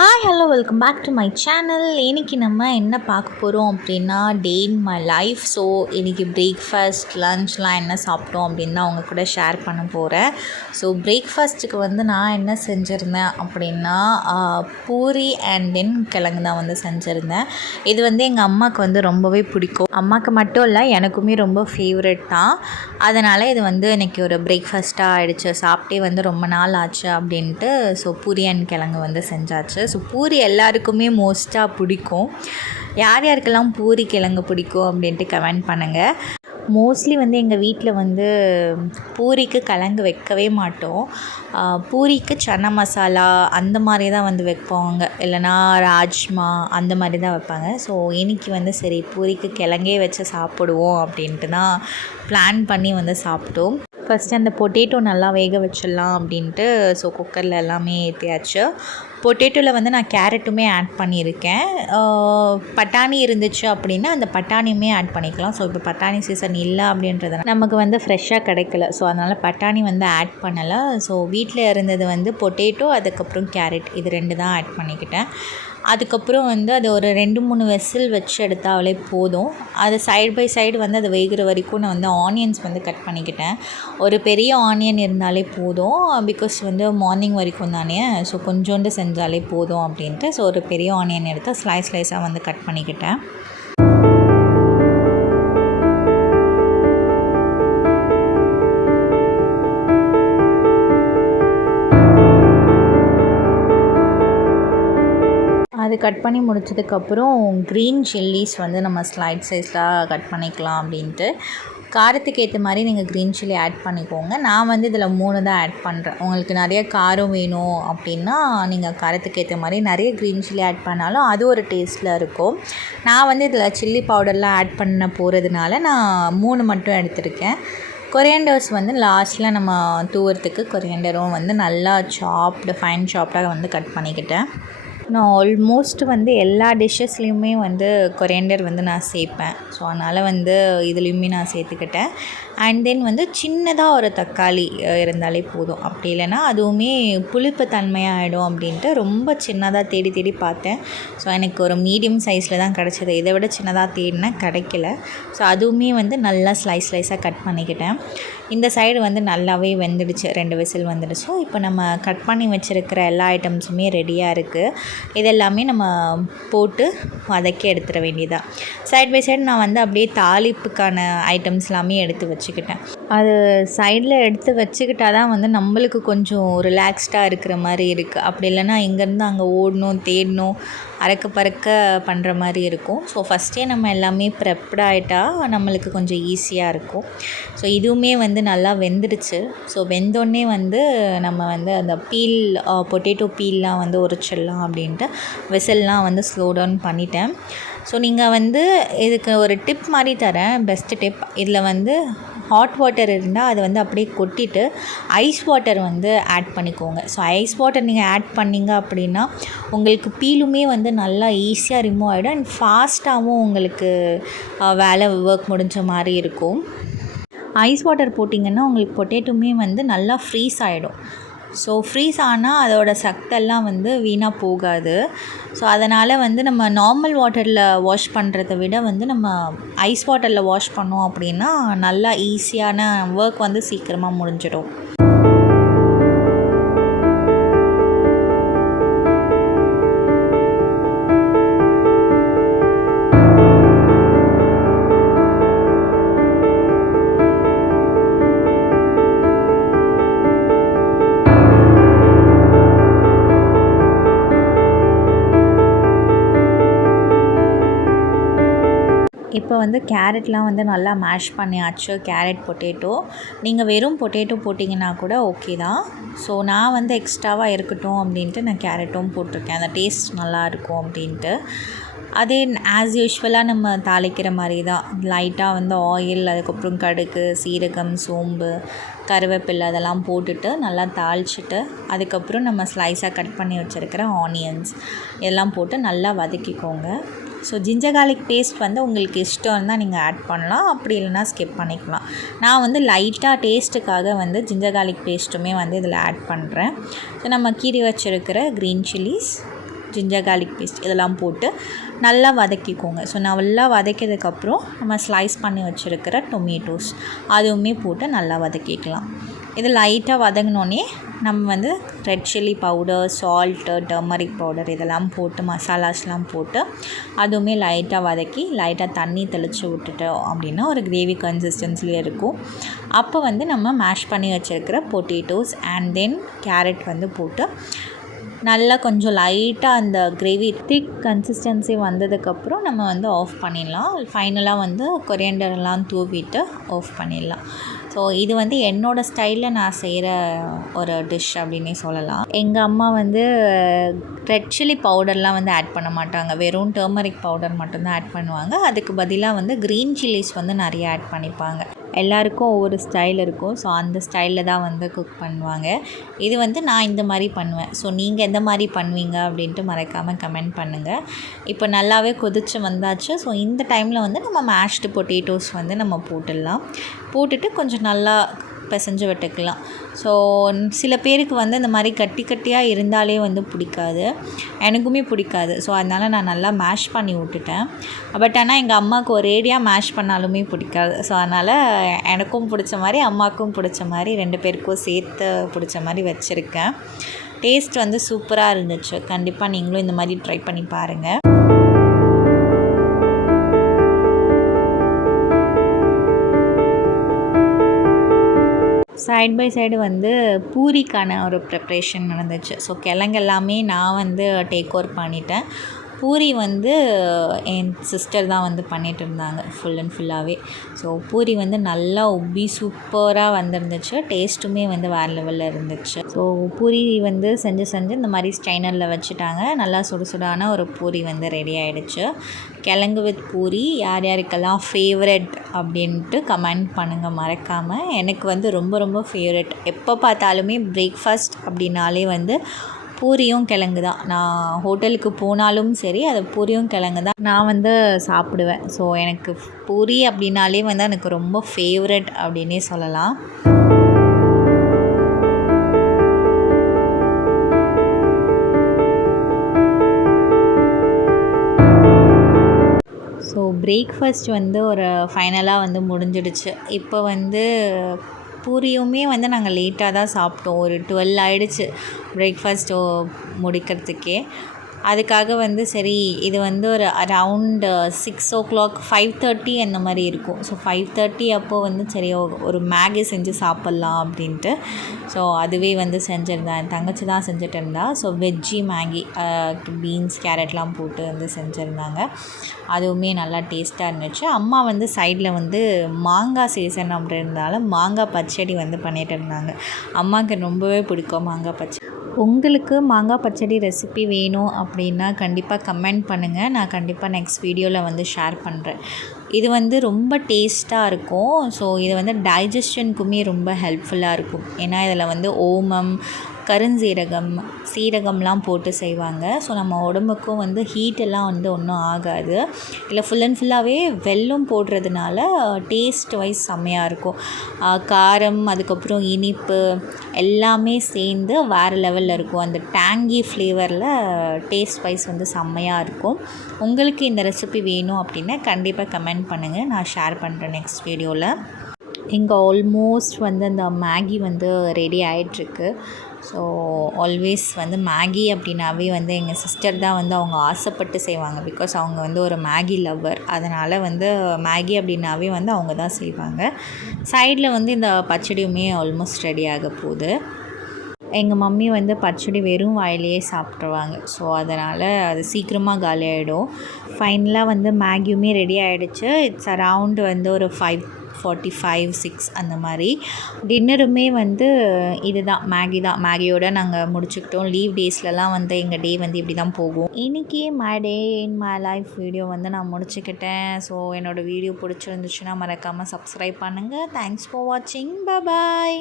Hi hello welcome back to my channel. இன்றைக்கி நம்ம என்ன பார்க்க போகிறோம் அப்படின்னா day in my life. So இன்றைக்கி பிரேக்ஃபாஸ்ட் லன்ச்லாம் என்ன சாப்பிட்டோம் அப்படின்னு தான் அவங்க கூட ஷேர் பண்ண போகிறேன். ஸோ பிரேக்ஃபாஸ்ட்டுக்கு நான் என்ன செஞ்சுருந்தேன் அப்படின்னா பூரி அண்ட் தென் கிழங்கு தான் செஞ்சுருந்தேன். இது எங்கள் அம்மாவுக்கு ரொம்பவே பிடிக்கும். அம்மாவுக்கு மட்டும் இல்லை, எனக்குமே ரொம்ப ஃபேவரட் தான். அதனால் இது இன்றைக்கி ஒரு பிரேக்ஃபாஸ்ட்டாக ஆகிடுச்சு. சாப்பிட்டே ரொம்ப நாள் ஆச்சு அப்படின்ட்டு ஸோ பூரி அண்ட் கிழங்கு செஞ்சாச்சு. ஸோ பூரி எல்லாருக்குமே மோஸ்ட்டாக பிடிக்கும். யார் யாருக்கெல்லாம் பூரி கிழங்கு பிடிக்கும் அப்படின்ட்டு கமெண்ட் பண்ணுங்கள். மோஸ்ட்லி எங்கள் வீட்டில் பூரிக்கு கிழங்கு வைக்கவே மாட்டோம். பூரிக்கு சன்னா மசாலா அந்த மாதிரி தான் வைப்பாங்க, இல்லைனா ராஜ்மா அந்த மாதிரி தான் வைப்பாங்க. ஸோ இன்றைக்கி சரி பூரிக்கு கிழங்கே வச்சு சாப்பிடுவோம் அப்படின்ட்டு தான் பிளான் பண்ணி சாப்பிட்டோம். ஃபஸ்ட்டு அந்த பொட்டேட்டோ நல்லா வேக வச்சிடலாம் அப்படின்ட்டு ஸோ குக்கரில் எல்லாமே ஏற்றியாச்சு. பொட்டேட்டோவில் நான் கேரட்டுமே ஆட் பண்ணியிருக்கேன். பட்டாணி இருந்துச்சு அப்படின்னா அந்த பட்டாணியுமே ஆட் பண்ணிக்கலாம். ஸோ இப்போ பட்டாணி சீசன் இல்லை அப்படின்றத நமக்கு ஃப்ரெஷ்ஷாக கிடைக்கல. ஸோ அதனால் பட்டாணி ஆட் பண்ணலை. ஸோ வீட்டில் இருந்தது பொட்டேட்டோ, அதுக்கப்புறம் கேரட், இது 2 தான் ஆட் பண்ணிக்கிட்டேன். அதுக்கப்புறம் அது ஒரு 2-3 விசில் வச்சு எடுத்தாலே போதும். அது சைடு பை சைடு அது வேகிற வரைக்கும் நான் ஆனியன்ஸ் கட் பண்ணிக்கிட்டேன். ஒரு பெரிய ஆனியன் இருந்தாலே போதும், பிகாஸ் மார்னிங் வரைக்கும் தானே. ஸோ கொஞ்சோண்டு செஞ்சாலே போதும் அப்படின்ட்டு ஸோ ஒரு பெரிய ஆனியன் எடுத்து ஸ்லைஸாக கட் பண்ணிக்கிட்டேன். அது கட் பண்ணி முடிச்சதுக்கப்புறம் க்ரீன் சில்லிஸ் நம்ம ஸ்லைட் சைஸில் கட் பண்ணிக்கலாம் அப்படின்ட்டு. காரத்துக்கு ஏற்ற மாதிரி நீங்கள் க்ரீன் சில்லி ஆட் பண்ணிக்கோங்க. நான் இதில் 3 தான் ஆட் பண்ணுறேன். உங்களுக்கு நிறைய காரம் வேணும் அப்படின்னா நீங்கள் காரத்துக்கு ஏற்ற மாதிரி நிறைய க்ரீன் சில்லி ஆட் பண்ணாலும் அது ஒரு டேஸ்ட்டில் இருக்கும். நான் இதில் சில்லி பவுடர்லாம் ஆட் பண்ண போகிறதுனால நான் 3 மட்டும் எடுத்திருக்கேன். கொரியாண்டர்ஸ் லாஸ்ட்டில் நம்ம தூவுறதுக்கு கொரியாண்டரும் நல்லா ஃபைன் சாப்டாக கட் பண்ணிக்கிட்டேன். நான் ஆல்மோஸ்ட் எல்லா டிஷ்ஷஸ்லேயுமே கொரியாண்டர் நான் சேர்ப்பேன். ஸோ அதனால் இதுலேயுமே நான் சேர்த்துக்கிட்டேன். அண்ட் தென் சின்னதாக ஒரு தக்காளி இருந்தாலே போதும். அப்படி இல்லைனா அதுவுமே புளிப்பு தன்மையாகிடும் அப்படின்ட்டு ரொம்ப சின்னதாக தேடி பார்த்தேன். ஸோ எனக்கு ஒரு மீடியம் சைஸில் தான் கிடச்சிது. இதை விட சின்னதாக தேடினா கிடைக்கல. ஸோ அதுவுமே நல்லா ஸ்லைஸாக கட் பண்ணிக்கிட்டேன். இந்த சைடு நல்லாவே வெந்துடுச்சு, 2 விசில் வந்துடுச்சு. இப்போ நம்ம கட் பண்ணி வச்சுருக்கிற எல்லா ஐட்டம்ஸுமே ரெடியாக இருக்குது. இதெல்லாமே நம்ம போட்டு வதக்கி எடுத்துட வேண்டியதான். சைட் பை சைடு நான் அப்படியே தாளிப்புக்கான ஐட்டம்ஸ் எல்லாமே எடுத்து வச்சுக்கிட்டேன். அது சைடில் எடுத்து வச்சுக்கிட்டால் தான் நம்மளுக்கு கொஞ்சம் ரிலாக்ஸ்டாக இருக்கிற மாதிரி இருக்குது. அப்படி இல்லைனா இங்கேருந்து அங்கே ஓடணும், தேடணும், அறக்க பறக்க பண்ணுற மாதிரி இருக்கும். ஸோ ஃபஸ்ட்டே நம்ம எல்லாமே ப்ரெப்ட் ஆகிட்டா நம்மளுக்கு கொஞ்சம் ஈஸியாக இருக்கும். ஸோ இதுவுமே நல்லா வெந்துடுச்சு. ஸோ வெந்தோடனே நம்ம அந்த பொட்டேட்டோ பீல்லாம் உரிச்சிடலாம் அப்படின்ட்டு விசில்லாம் ஸ்லோ டவுன் பண்ணிட்டேன். ஸோ நீங்கள் இதுக்கு ஒரு டிப் மாதிரி தரேன், பெஸ்ட்டு டிப். இதில் ஹாட் வாட்டர் இருந்தால் அதை அப்படியே கொட்டிட்டு ஐஸ் வாட்டர் ஆட் பண்ணிக்கோங்க. ஸோ ஐஸ் வாட்டர் நீங்கள் ஆட் பண்ணிங்க அப்படின்னா உங்களுக்கு பீலுமே நல்லா ஈஸியாக ரிமூவ் ஆகிடும். அண்ட் ஃபாஸ்ட்டாகவும் உங்களுக்கு வேலை ஒர்க் முடிஞ்ச மாதிரி இருக்கும். ஐஸ் வாட்டர் போட்டிங்கன்னா உங்களுக்கு பொட்டேட்டோமே நல்லா ஃப்ரீஸ் ஆகிடும். ஸோ ஃப்ரீஸ் ஆனால் அதோட சத்தெல்லாம் வீணாக போகாது. ஸோ அதனால் நம்ம நார்மல் வாட்டரில் வாஷ் பண்ணுறத விட நம்ம ஐஸ் வாட்டரில் வாஷ் பண்ணோம் அப்படின்னா நல்லா ஈஸியான ஒர்க் சீக்கிரமாக முடிஞ்சிடும். இப்போ கேரட்லாம் நல்லா மேஷ் பண்ணியாச்சு. கேரட் பொட்டேட்டோ, நீங்கள் வெறும் பொட்டேட்டோ போட்டிங்கன்னா கூட ஓகே தான். ஸோ நான் எக்ஸ்ட்ராவாக இருக்கட்டும் அப்படின்ட்டு நான் கேரட்டும் போட்டிருக்கேன், அந்த டேஸ்ட் நல்லாயிருக்கும் அப்படின்ட்டு. அதே ஆஸ் யூஷுவலாக நம்ம தாளிக்கிற மாதிரி தான். லைட்டாக ஆயில், அதுக்கப்புறம் கடுகு, சீரகம், சோம்பு, கருவேப்பிலை அதெல்லாம் போட்டுட்டு நல்லா தாளிச்சிட்டு அதுக்கப்புறம் நம்ம ஸ்லைஸாக கட் பண்ணி வச்சுருக்கிற ஆனியன்ஸ் இதெல்லாம் போட்டு நல்லா வதக்கிக்கோங்க. ஸோ ஜிஞ்சர் கார்லிக் பேஸ்ட் உங்களுக்கு இஷ்டம் இருந்தால் நீங்கள் ஆட் பண்ணலாம், அப்படி இல்லைனா ஸ்கிப் பண்ணிக்கலாம். நான் லைட்டாக டேஸ்ட்டுக்காக ஜிஞ்சர் கார்லிக் பேஸ்ட்டுமே இதில் ஆட் பண்ணுறேன். ஸோ நம்ம கீறி வச்சுருக்கிற green chillies, ginger garlic paste இதெல்லாம் போட்டு நல்லா வதக்கிக்கோங்க. ஸோ நல்லா வதக்கியதுக்கப்புறம் நம்ம ஸ்லைஸ் பண்ணி வச்சுருக்கிற டொமேட்டோஸ் அதுவுமே போட்டு நல்லா வதக்கிக்கலாம். இது லைட்டாக வதங்கினோடனே நம்ம வந்து red chilli powder, salt, turmeric powder இதெல்லாம் போட்டு மசாலாஸ்லாம் போட்டு அதுவுமே லைட்டாக வதக்கி லைட்டாக தண்ணி தெளித்து விட்டுட்டோம் அப்படின்னா ஒரு கிரேவி கன்சிஸ்டன்சிலே இருக்கும். அப்போ வந்து நம்ம மேஷ் பண்ணி வச்சுருக்கிற பொட்டேட்டோஸ் அண்ட் தென் கேரட் வந்து போட்டு நல்லா கொஞ்சம் லைட்டாக அந்த கிரேவி திக் கன்சிஸ்டன்சி வந்ததுக்கப்புறம் நம்ம வந்து ஆஃப் பண்ணிடலாம். ஃபைனலாக வந்து கொரியாண்டர்லாம் தூவிட்டு ஆஃப் பண்ணிடலாம். ஸோ இது வந்து என்னோடய ஸ்டைலில் நான் செய்கிற ஒரு டிஷ் அப்படின்னே சொல்லலாம். எங்கள் அம்மா வந்து ரெட் சில்லி பவுடர்லாம் வந்து ஆட் பண்ண மாட்டாங்க, வெறும் டர்மரிக் பவுடர் மட்டும்தான் ஆட் பண்ணுவாங்க. அதுக்கு பதிலாக வந்து க்ரீன் சில்லிஸ் வந்து நிறைய ஆட் பண்ணிப்பாங்க. எல்லாருக்கும் ஒவ்வொரு ஸ்டைல் இருக்கும். ஸோ அந்த ஸ்டைலில் தான் வந்து குக் பண்ணுவாங்க. இது வந்து நான் இந்த மாதிரி பண்ணுவேன். ஸோ நீங்கள் எந்த மாதிரி பண்ணுவீங்க அப்படின்ட்டு மறக்காமல் கமெண்ட் பண்ணுங்கள். இப்போ நல்லாவே கொதிச்சு வந்தாச்சு. ஸோ இந்த டைமில் வந்து நம்ம மேஷ்டு பொட்டேட்டோஸ் வந்து நம்ம போட்டுடலாம். போட்டுட்டு கொஞ்சம் நல்லா பிசைஞ்சு விட்டுக்கலாம். ஸோ சில பேருக்கு வந்து இந்த மாதிரி கட்டி கட்டியாக இருந்தாலே வந்து பிடிக்காது, எனக்குமே பிடிக்காது. ஸோ அதனால் நான் நல்லா மேஷ் பண்ணி விட்டுட்டேன். பட் ஆனால் எங்கள் அம்மாவுக்கு ஒரேடியாக மேஷ் பண்ணாலுமே பிடிக்காது. ஸோ அதனால் எனக்கும் பிடிச்ச மாதிரி அம்மாவுக்கும் பிடிச்ச மாதிரி 2 பேருக்கும் சேர்த்து பிடிச்ச மாதிரி வச்சுருக்கேன். டேஸ்ட் வந்து சூப்பராக இருந்துச்சு. கண்டிப்பாக நீங்களும் இந்த மாதிரி ட்ரை பண்ணி பாருங்கள். சைட் பை சைடு வந்து பூரிக்கான ஒரு ப்ரிப்ரேஷன் நடந்துச்சு. ஸோ கிழங்கெல்லாமே நான் வந்து டேக் ஓவர் பண்ணிட்டேன். பூரி வந்து என் சிஸ்டர் தான் வந்து பண்ணிகிட்டு இருந்தாங்க ஃபுல் அண்ட் ஃபுல்லாகவே. ஸோ பூரி வந்து நல்லா உப்பி சூப்பராக வந்துருந்துச்சு. டேஸ்ட்டுமே வந்து வேறு லெவலில் இருந்துச்சு. ஸோ பூரி வந்து செஞ்சு இந்த மாதிரி ஸ்ட்ரைனரில் வச்சுட்டாங்க. நல்லா சுடுசுடான ஒரு பூரி வந்து ரெடி ஆகிடுச்சு. கிழங்கு வித் பூரி யார் யாருக்கெல்லாம் ஃபேவரெட் அப்படின்ட்டு கமெண்ட் பண்ணுங்கள் மறக்காமல். எனக்கு வந்து ரொம்ப ரொம்ப ஃபேவரெட். எப்போ பார்த்தாலுமே பிரேக்ஃபாஸ்ட் அப்படின்னாலே வந்து பூரியும் கிழங்கு தான். நான் ஹோட்டலுக்கு போனாலும் சரி அது பூரியும் கிழங்கு தான் நான் வந்து சாப்பிடுவேன். ஸோ எனக்கு பூரி அப்படின்னாலே வந்து எனக்கு ரொம்ப ஃபேவரெட் அப்படின்னே சொல்லலாம். ஸோ பிரேக்ஃபாஸ்ட் வந்து ஒரு ஃபைனலாக வந்து முடிஞ்சிடுச்சு. இப்போ வந்து பூரியுமே வந்து நாங்கள் லேட்டாக தான் சாப்பிட்டோம். ஒரு 12 ஆகிடுச்சு பிரேக்ஃபாஸ்ட்டு முடிக்கிறதுக்கே. அதுக்காக வந்து சரி இது வந்து ஒரு அரவுண்ட் 6 o'clock 5:30 அந்த மாதிரி இருக்கும். ஸோ 5:30 அப்போது வந்து சரி ஒரு மேகி செஞ்சு சாப்பிட்லாம் அப்படின்ட்டு ஸோ அதுவே வந்து செஞ்சுருந்தேன். என் தங்கச்சி தான் செஞ்சுட்டு இருந்தா. ஸோ வெஜ்ஜி மேகி பீன்ஸ் கேரட்லாம் போட்டு வந்து செஞ்சுருந்தாங்க. அதுவுமே நல்லா டேஸ்ட்டாக இருந்துச்சு. அம்மா வந்து சைடில் வந்து மாங்காய் சீசன் அப்படின்றதால மாங்காய் பச்சடி வந்து பண்ணிகிட்டு இருந்தாங்க. அம்மாவுக்கு ரொம்பவே பிடிக்கும் மாங்காய் பச்சடி. உங்களுக்கு மாங்காய் பச்சடி ரெசிபி வேணும் அப்படின்னா கண்டிப்பாக கமெண்ட் பண்ணுங்கள். நான் கண்டிப்பாக நெக்ஸ்ட் வீடியோவில் வந்து ஷேர் பண்ணுறேன். இது வந்து ரொம்ப டேஸ்ட்டாக இருக்கும். ஸோ இது வந்து டைஜஷனுக்குமே ரொம்ப ஹெல்ப்ஃபுல்லாக இருக்கும். ஏன்னா இதில் வந்து ஓமம், கருஞ்சீரகம், சீரகம்லாம் போட்டு செய்வாங்க. ஸோ நம்ம உடம்புக்கும் வந்து ஹீட்டெல்லாம் வந்து ஒன்றும் ஆகாது. இல்லை ஃபுல் அண்ட் ஃபுல்லாகவே வெல்லம் போடுறதுனால டேஸ்ட் வைஸ் செம்மையாக இருக்கும். காரம் அதுக்கப்புறம் இனிப்பு எல்லாமே சேர்ந்து வேறு லெவலில் இருக்கும். அந்த டேங்கி ஃப்ளேவரில் டேஸ்ட் வைஸ் வந்து செம்மையாக இருக்கும். உங்களுக்கு இந்த ரெசிபி வேணும் அப்படின்னா கண்டிப்பாக கமெண்ட் பண்ணுங்கள். நான் ஷேர் பண்ணுறேன் நெக்ஸ்ட் வீடியோவில். இங்கே ஆல்மோஸ்ட் வந்து அந்த மேகி வந்து ரெடி ஆகிட்ருக்கு. ஸோ ஆல்வேஸ் வந்து மேகி அப்படின்னாவே வந்து எங்கள் சிஸ்டர் தான் வந்து அவங்க ஆசைப்பட்டு செய்வாங்க. பிகாஸ் அவங்க வந்து ஒரு மேகி லவ்வர். அதனால் வந்து மேகி அப்படின்னாவே வந்து அவங்க தான் செய்வாங்க. சைடில் வந்து இந்த பச்சடியுமே ஆல்மோஸ்ட் ரெடி ஆக போகுது. எங்கள் மம்மி வந்து பச்சடி வெறும் வாயிலேயே சாப்பிட்ருவாங்க. ஸோ அதனால் அது சீக்கிரமாக காலி ஆகிடும். ஃபைனலாக வந்து மேகியுமே ரெடி ஆகிடுச்சு. இட்ஸ் அரவுண்ட் வந்து ஒரு 5:45, 6 அந்த மாதிரி. டின்னருமே வந்து இது தான் மேகி தான். மேகியோடு நாங்கள் முடிச்சுக்கிட்டோம். லீவ் டேஸ்லலாம் வந்து எங்கள் டே வந்து இப்படி தான் போகும். இன்றைக்கி my day in my life video வந்து நான் முடிச்சுக்கிட்டேன். ஸோ என்னோடய வீடியோ பிடிச்சிருந்துச்சுன்னா மறக்காமல் சப்ஸ்கிரைப் பண்ணுங்கள். தேங்க்ஸ் ஃபார் வாட்சிங். பாய்.